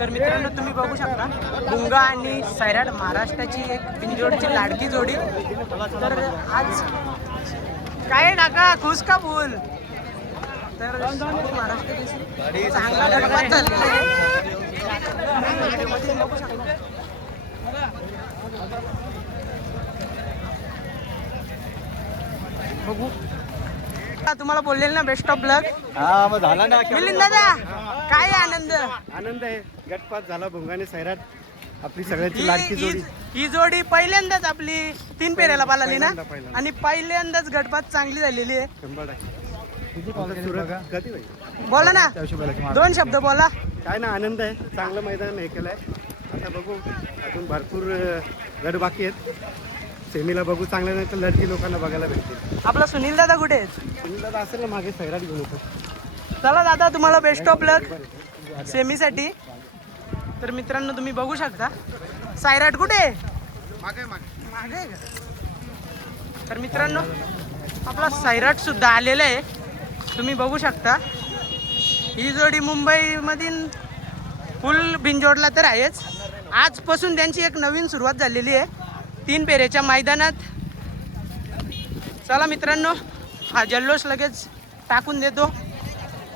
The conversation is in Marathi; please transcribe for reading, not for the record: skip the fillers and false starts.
तर मित्रांनो तुम्ही बघू शकता भुंगा आणि सैराट महाराष्ट्राची एक बिनजोडची लाडकी जोडी. तर आज काय काका खुश का बोल. तर महाराष्ट्राची चांगला गटपात चाललेला आहे. बघू शकता. बघू तुम्हाला बोललेलं ना बेस्ट ऑफ लक. हा मग झाला ना. मिलिंद दादा काय आनंद आहे. गटपात झाला भुंगाने सैराट आपली सगळ्याची लाडकी जोडी. ही जोडी पहिल्यांदाच आपली 3 पेऱ्याला पाळाली ना आणि पहिल्यांदाच गटपात चांगली झालेली आहे. 100% बोला ना 2 शब्द बोला. काय ना आनंद आहे. चांगलं मैदान हे केलंय. आता बघू अजून भरपूर गट बाकी आहेत. सेमीला बघू चांगलं नाही तर लढती लोकांना बघायला भेटतील. आपला सुनील दादा कुठे आहेत? सुनील दादा असेल ना मागे सैराट घेऊन येतो. चला दादा तुम्हाला बेस्ट ऑफ लक सेमीसाठी. तर मित्रांनो तुम्ही बघू शकता सैराट कुठे मागे आहे का? तर मित्रांनो आपला सैराट सुद्धा आलेला आहे. तुम्ही बघू शकता ही जोडी मुंबईमधील फुल बिनजोडला तर आहेच. आजपासून त्यांची एक नवीन सुरुवात झालेली आहे 3 पेऱ्याच्या मैदानात. चला मित्रांनो हा जल्लोष लगेच टाकून देतो.